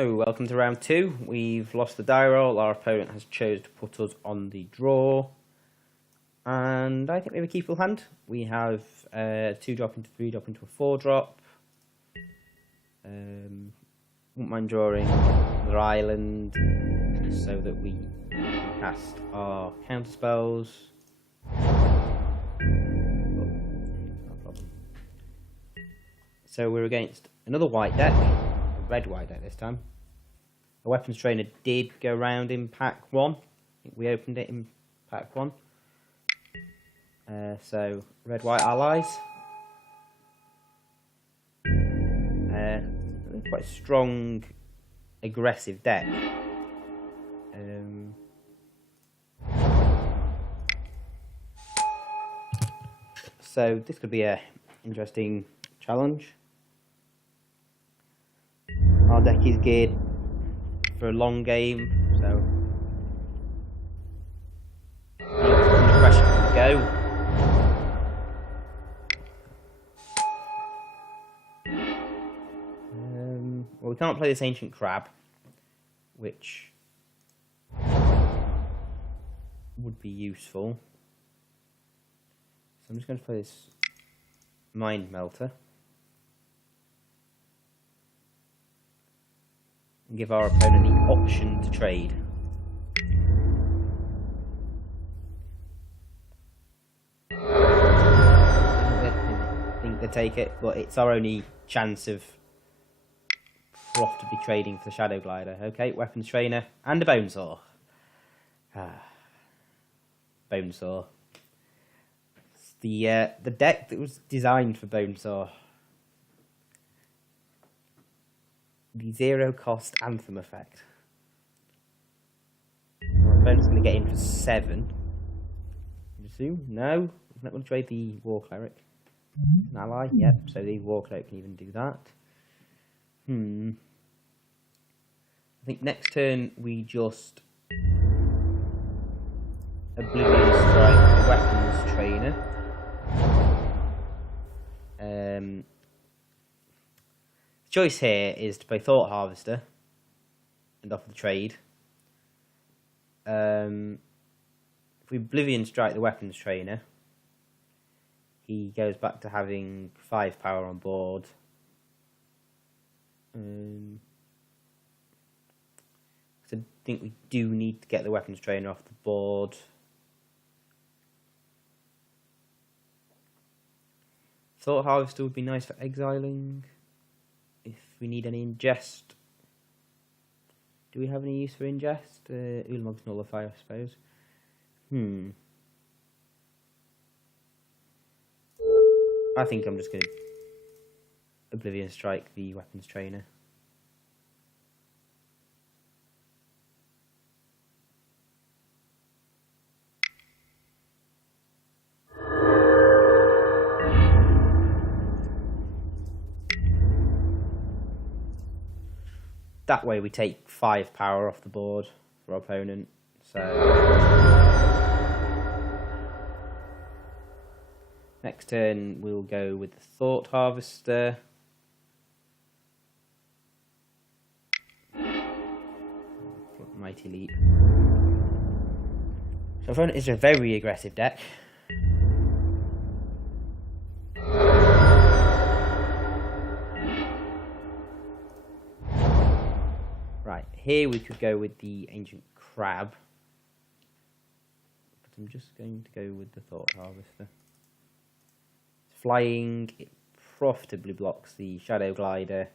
So, welcome to round 2. We've lost the die roll. Our opponent has chosen to put us on the draw. And I think we have a keepable hand. We have 2 drop into 3 drop into a 4 drop. Wouldn't mind drawing another island so that we cast our counter spells. No problem. So we're against another white deck. Red-white deck this time. A weapons trainer did go round in pack 1. I think we opened it in pack 1. So, red-white allies. Quite a strong, aggressive deck. So, this could be an interesting challenge. Our deck is geared for a long game, so under pressure can go. Well, we can't play this ancient crab, which would be useful. So I'm just going to play this mind melter. And give our opponent the option to trade. I think they take it, but it's our only chance of profitably trading for the Shadow Glider. Okay, weapons trainer and a bone saw. Bone saw. It's the deck that was designed for bone saw. The 0 cost Anthem effect. Our opponent's going to get in for 7. I assume? No? I'm not going to trade the War Cleric. An ally? Yep, so the War Cleric can even do that. I think next turn we just Oblivion Strike the weapons trainer. The choice here is to play Thought Harvester and offer the trade. If we Oblivion Strike the weapons trainer, he goes back to having 5 power on board. So I think we do need to get the weapons trainer off the board. Thought Harvester would be nice for exiling. If we need any ingest. Do we have any use for ingest? Ulamog's Nullify, I suppose. I think I'm just going to Oblivion Strike the weapons trainer. That way we take 5 power off the board for our opponent. So next turn we'll go with the Thought Harvester. Mighty Leap. So our opponent is a very aggressive deck. Right, here we could go with the Ancient Crab. But I'm just going to go with the Thought Harvester. It's flying, it profitably blocks the Shadow Glider.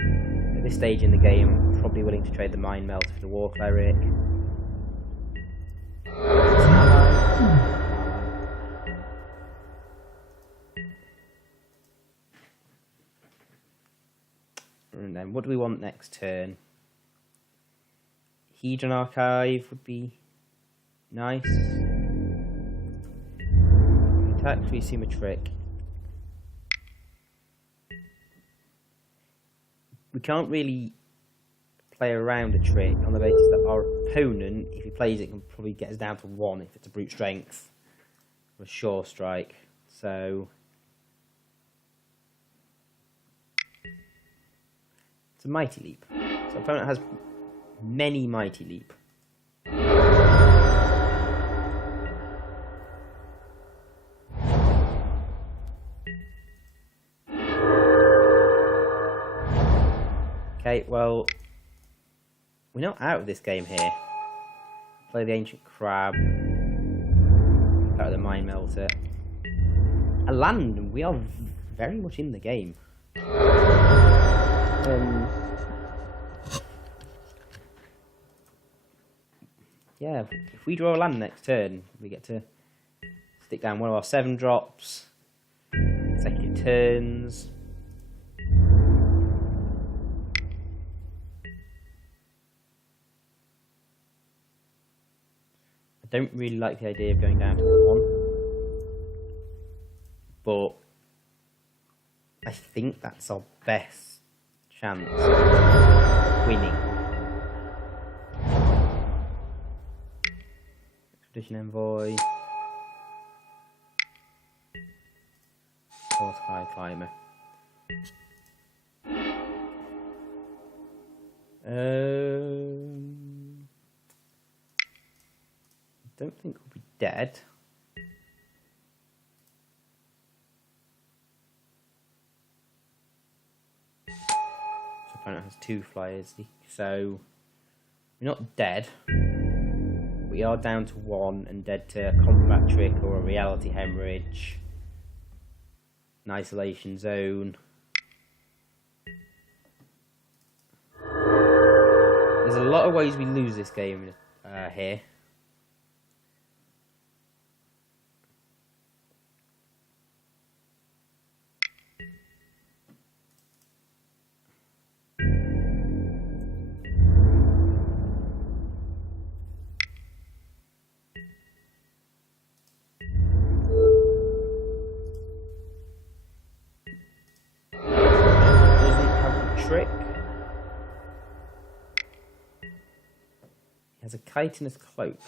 At this stage in the game, I'm probably willing to trade the Mind Melt for the War Cleric. And then what do we want next turn? Hedron Archive would be nice. Attack, we assume a trick. We can't really play around a trick on the basis that our opponent, if he plays it, can probably get us down to 1 if it's a brute strength or a sure strike. So It's a Mighty Leap. So opponent has many Mighty Leap. Okay, well, we're not out of this game here. Play the Ancient Crab. Out of the Mind Melter. A land, and we are very much in the game. Yeah, if we draw a land next turn, we get to stick down one of our 7-drops. Second turns. I don't really like the idea of going down to 1. But I think that's our best chance of winning. Expedition Envoy. Or Sky Climber. I don't think we'll be dead. So opponent has 2 flyers, so we're not dead. We are down to 1 and dead to a combat trick or a reality hemorrhage, an isolation zone. There's a lot of ways we lose this game here. Trick. He has a chitinous cloak.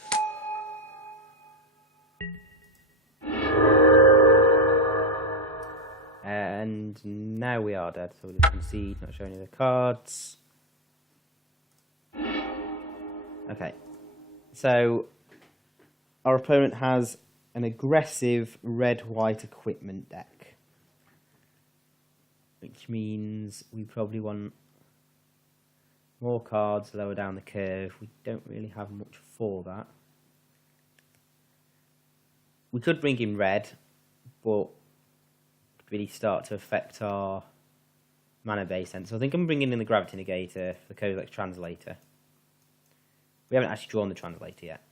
And now we are dead, so we'll just concede, not showing any of the cards. Okay, so our opponent has an aggressive red-white equipment deck. Which means we probably want more cards lower down the curve. We don't really have much for that. We could bring in red, but it really start to affect our mana base. And so I think I'm bringing in the Gravity Negator for the Codex Translator. We haven't actually drawn the Translator yet.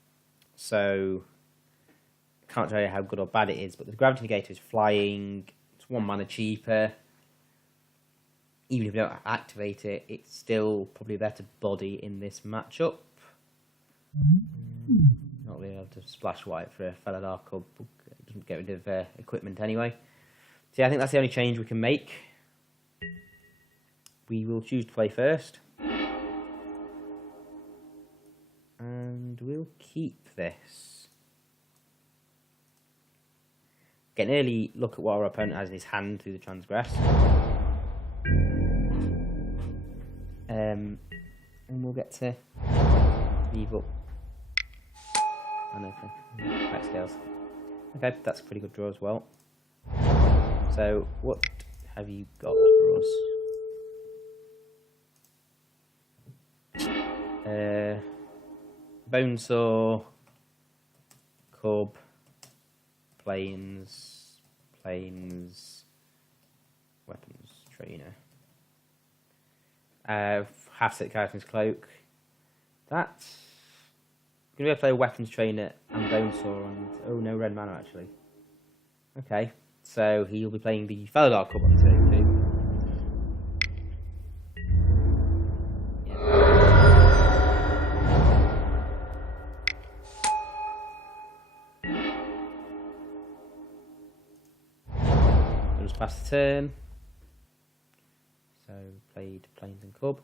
So I can't tell you how good or bad it is, but the Gravity Negator is flying. It's 1 mana cheaper. Even if we don't activate it, it's still probably a better body in this matchup. Not really able to splash white for a Fellow Dark Cub. It doesn't get rid of equipment anyway. So yeah, I think that's the only change we can make. We will choose to play first. And we'll keep this. Get an early look at what our opponent has in his hand through the Transgress. And we'll get to leave up. Back scales. Okay, that's a pretty good draw as well. So, what have you got for us? Bonesaw, Cub, Plains, Weapons Trainer. Half set Chitinous Cloak. That's going to be able to play a Weapons Trainer and Bonesaw and oh no, red mana actually. Okay, so he'll be playing the Fellow Dark Cub on turn 2. Yeah. We'll just pass the turn. So played Plains and Cub.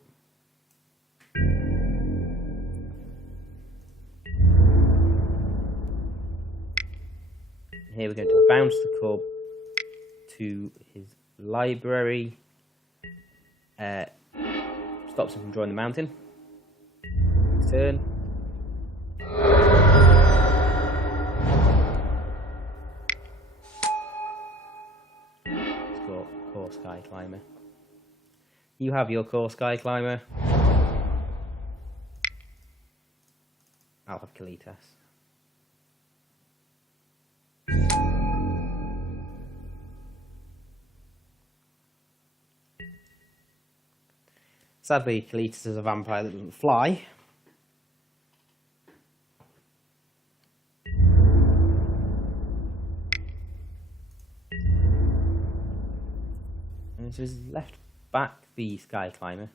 Here we're going to bounce the Cub to his library. Stops him from drawing the mountain. Next turn. Core Sky Climber. You have your Core Sky Climber. I'll have Kalitas. Sadly, Kalitas is a vampire that doesn't fly. And so he's left back the Sky Climber.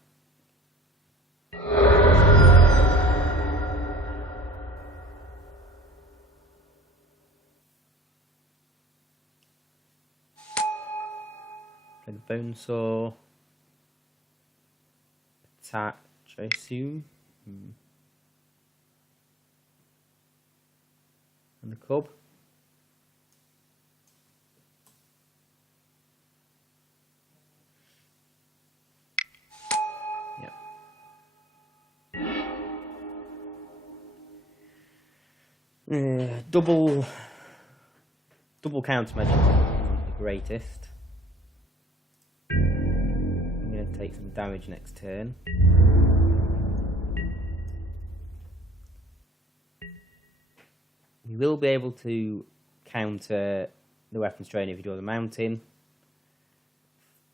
Play the Bone Saw. Attack, I assume. And the Cub. Double counter magic isn't the greatest. I'm going to take some damage next turn. We will be able to counter the weapons train if you draw the mountain.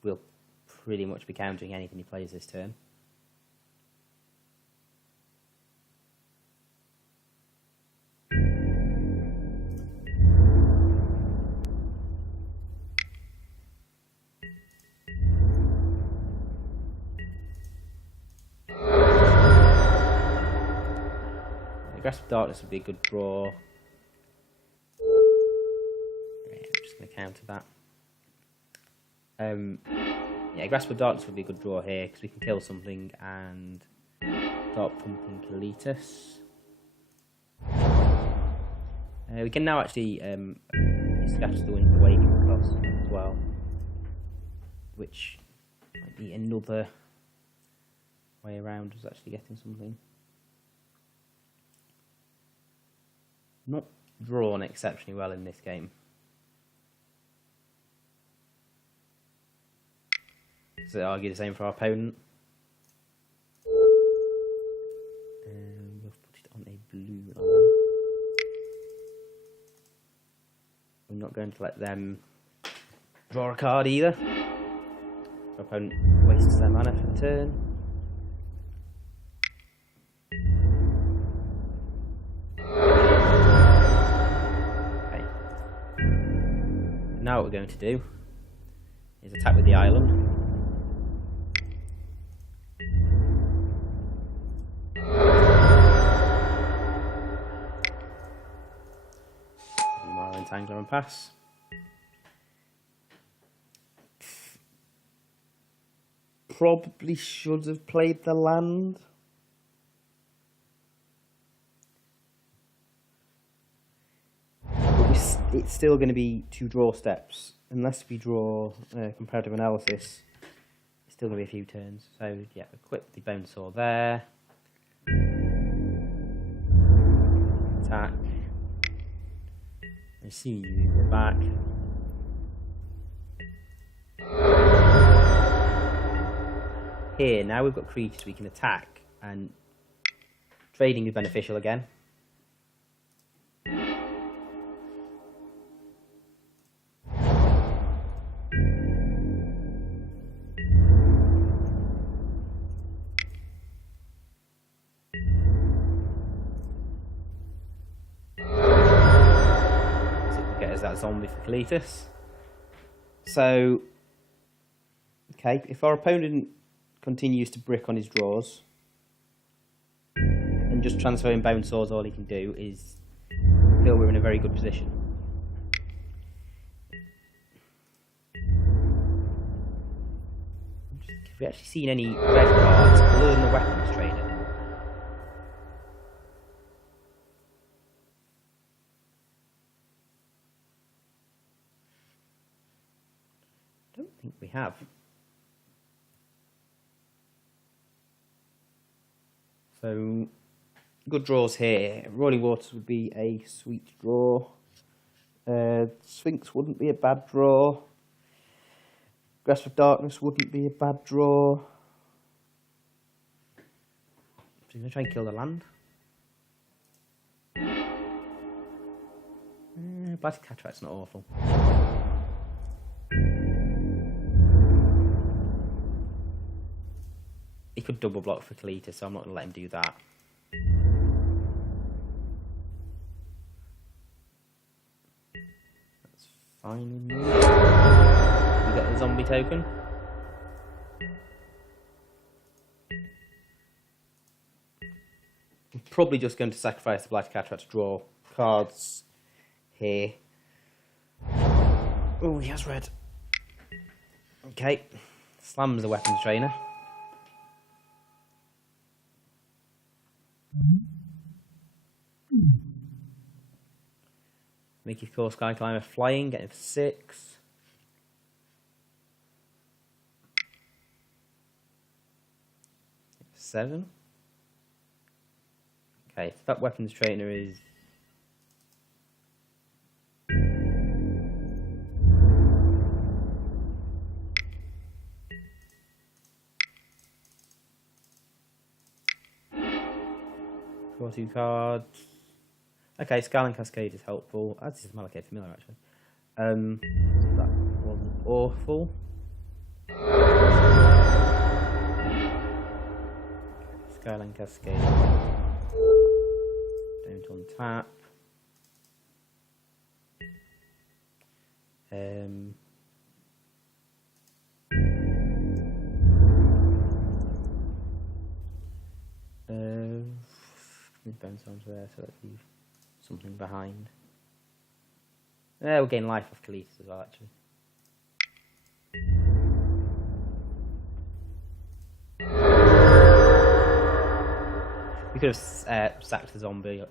We'll pretty much be countering anything he plays this turn. Grasp of Darkness would be a good draw. Yeah, I'm just going to counter that. Yeah, Grasp of Darkness would be a good draw here because we can kill something and start pumping Kalitas. We can now actually Scatter the Wind away from us as well, which might be another way around us actually getting something. Not drawn exceptionally well in this game. Does it argue the same for our opponent? We'll put it on a blue line. We're not going to let them draw a card either. Our opponent wastes their mana for the turn. Now what we're going to do is attack with the island. Mara Entangler and pass. Probably should have played the land. It's still going to be 2 draw steps. Unless we draw comparative analysis, it's still going to be a few turns. So, yeah, equip the Bone Saw there. Attack. I see you move it back. Here, now we've got creatures we can attack, and trading is beneficial again. That zombie for Kalitas. So, okay, if our opponent continues to brick on his draws and just transferring Bone Saws, all he can do is feel we're in a very good position. Have we actually seen any red cards other than the weapons trader? I don't think we have. So, good draws here. Roiling Waters would be a sweet draw. Sphinx wouldn't be a bad draw. Grasp of Darkness wouldn't be a bad draw. He's going to try and kill the land. Blighted Cataract's not awful. He could double block for Kalita, so I'm not going to let him do that. That's fine with me. We got the zombie token. I'm probably just going to sacrifice the Blighted Cataract to draw cards here. Oh, he has red. Okay. Slams the weapons trainer. Make your core Sky Climber flying, get him for 6. Seven. Okay, so that weapons trainer is draw 2 cards. Okay, Scaling Cascade is helpful. This is Malachite Familiar actually. So that wasn't awful. Scaling Cascade. Don't untap. Bounce onto there, so let's leave something behind. We'll gain life off Kalita as well, actually. We could have sacked the zombie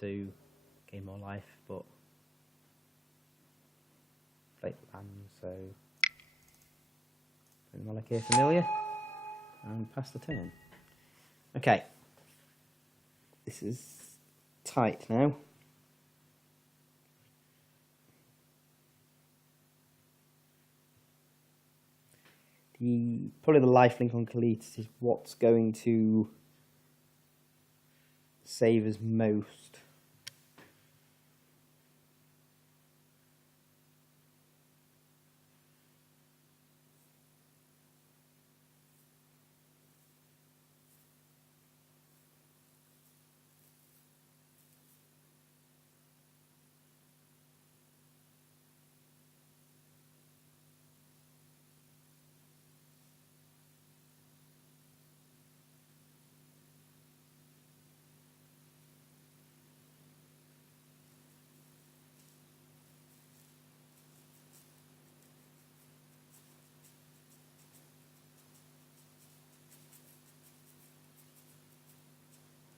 to gain more life, but play the land, so Malachir Familiar and pass the turn. Okay. This is tight now. Probably the lifelink on Kalita is what's going to save us most.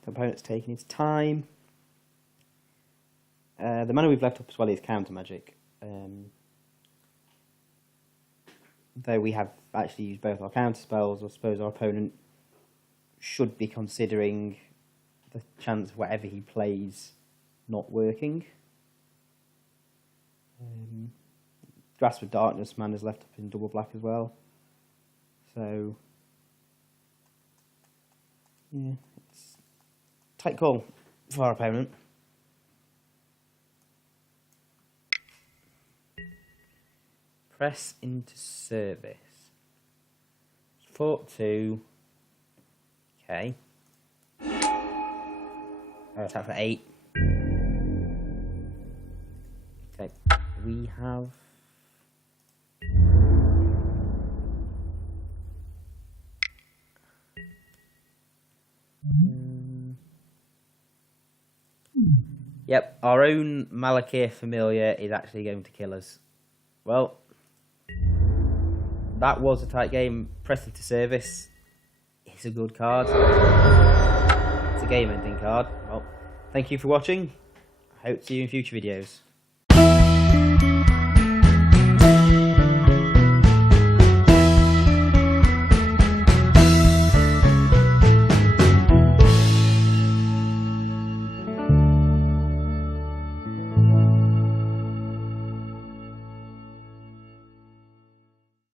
The opponent's taking his time. The mana we've left up as well is counter magic. Though we have actually used both our counter spells, I suppose our opponent should be considering the chance of whatever he plays not working. Grasp of Darkness mana's left up in double black as well. So, yeah, it's a tight call for our opponent. Press into service. 4-2. Okay. Attack for 8. Okay. We have. Yep, our own Malachir Familiar is actually going to kill us. Well, that was a tight game. Press into service. It's a good card. It's a game-ending card. Well, thank you for watching. I hope to see you in future videos.